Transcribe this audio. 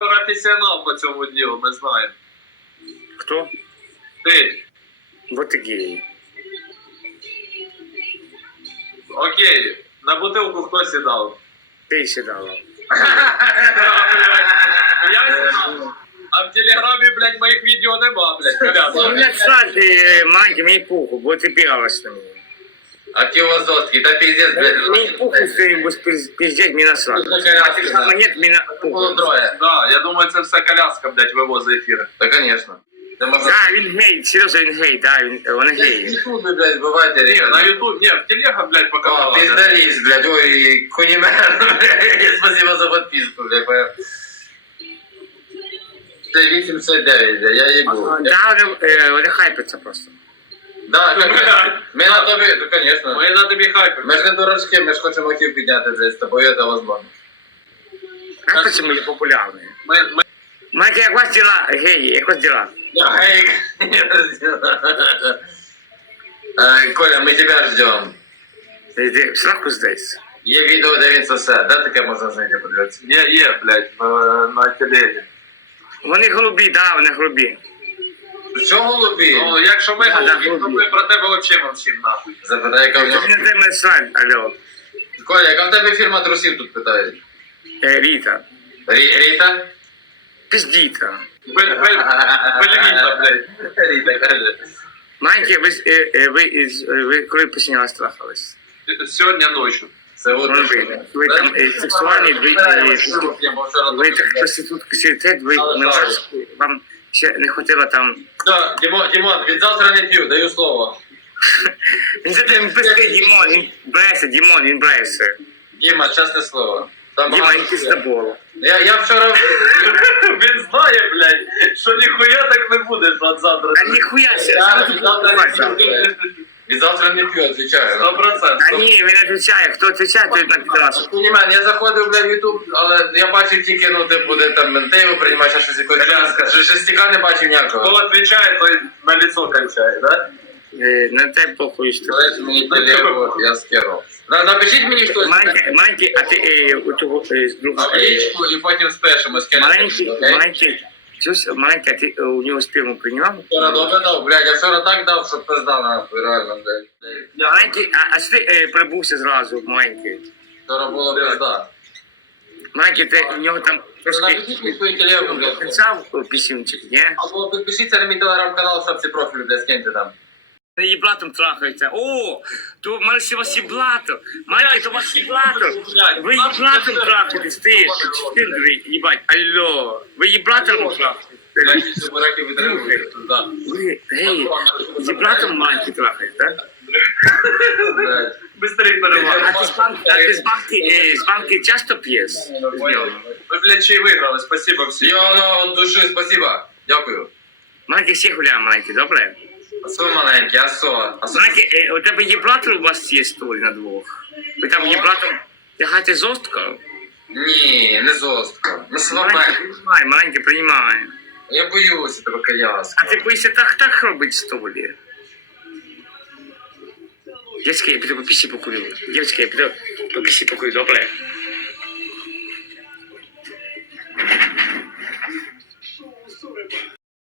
професіонал по цьому ділу, ми знаємо. Хто? Ти, Вот окей, на бутилку хто сідав? Ти сідала. Я сідав. А в телеграмі, блядь, моїх відео нема, блядь, Ну, коляска. не срати, маленький, пуху, бо ти пігалась на мені. А ті у вас жорсткі, та піздець, блядь. Мені пуху, що ти будеш пиздеть, мені насрати. А ти сама нет, мені Було пуху. троє. Да, я думаю, це все коляска, блядь, вивозить ефіри. Та, конечно. Це можна... Да, він гей, серйозно, він гей, да, він, вони В геї. Ютубі, блядь, бувайте, Ні, на ребята. Ютуб, ні, в телега, блядь, О, показала. пиздарись, блядь, ой, кунимер, блядь, спасибо за подписку, блядь, понял. Це 89, блядь, я їбу. Да, вони, е, вони хайпяться просто. Да, Блядь. ми на тобі, ну, конечно. Ми на тобі хайпер. Ми ж не дурачки, ми ж хочемо хів підняти, блядь, з тобою це возможно. Хайпяться ми популярні. Ми, ми, Майки, як у вас діла, геї, як у вас діла? Эй, Е, Коля, ми тебе ждем. Ти- ти В сраку здесь. Є відео, де він сосе. Де таке можна знайти, подивитися? є, є, блядь, на, на телегі. Вони голубі, да, вони голубі. Що голубі? Ну, якщо ми Да, голубі, то ми про тебе вообще мовчим, нахуй. Запитай, яка в нього. Не тебе срать, алло. Коля, яка в тебе фірма трусів тут питають? Е, Ріта. Рі- Ріта? Пиздіта. Бель- блядь. Ріта, каже. Маленькі, ви, е, е, ви, із- е, ви коли посіняли страхались? Сьогодні ночі. Це от Ви, що. ви там е, сексуальні, ви, е, я бо вчора ви так проститутка сидите, ви не вас, вам ще не хотіло там... Да, Дімон, Дімон, від завтра не п'ю, даю слово. Він за тим писки, Дімон, він брайся. Дімон, він бреше. Діма, чесне слово. Там Діма, він пиздобол. Я, я вчора... Він знає, блядь, що ніхуя так не буде завтра. А ніхуя ще, що ти завтра не п'ю. Завтра не п'ю, відвічаю. Сто процентів. Та ні, він не відповідає. Хто відповідає, той на підрасу. Понімаю, я заходив бля, в Ютуб, але я бачив тільки, ну, де там менти приймає ще щось якось. Коляска. Ж- Жестяка не бачив ніякого. Хто відповідає, той на лицо кончає, да? Е, На те похуй, що... Мені телегу, я скеру. На- Напишіть мені щось Маленький, маленький, а ти е, у того е, з другого... лічку і потім спешимо скеру. Маленький, маленький, Чусь, маленьке ти е, у нього сперму прийняв? Вчора добре дав, блядь, я вчора так дав, що пизда нахуй, реально, блядь. Маленький, а, а ти е, прибувся зразу, маленький? Вчора було пизда. Маленький, ти у нього там трошки писав пісюнчик, ні? Або підпишіться на мій телеграм-канал, щоб ці профілі, блядь, скиньте там. Та їблатом трахається. О, то в мене ще вас їблато. Маленький, то вас їблато. Ви їблатом трахаєтесь, ти, ти, їбать, алло. Ви трахаєтесь. Бураки витримують, пизда. Ви, гей, їблатом маленький так? Блядь. Быстрей А ти з банки, а ти з банки, е, з банки часто п'єш? Ви, блядь, й виграли, спасибо всім. Йоно, от душі, спасибо. Дякую. Маленький всі гуляє, маленький, добре? А маленький, а що? А що? Маленький, е, у тебе їблатор у вас є столі на двох? Ви там їблатом тягаєте жорстко? Ні, не жорстко. Не слабе. Маленький, приймай, маленький, приймай. Я боюся тебе коляска. А ти боїшся так, так робити столі? Дядька, я піду по пісі покурю. Дядька, я піду по пісі покурю, добре?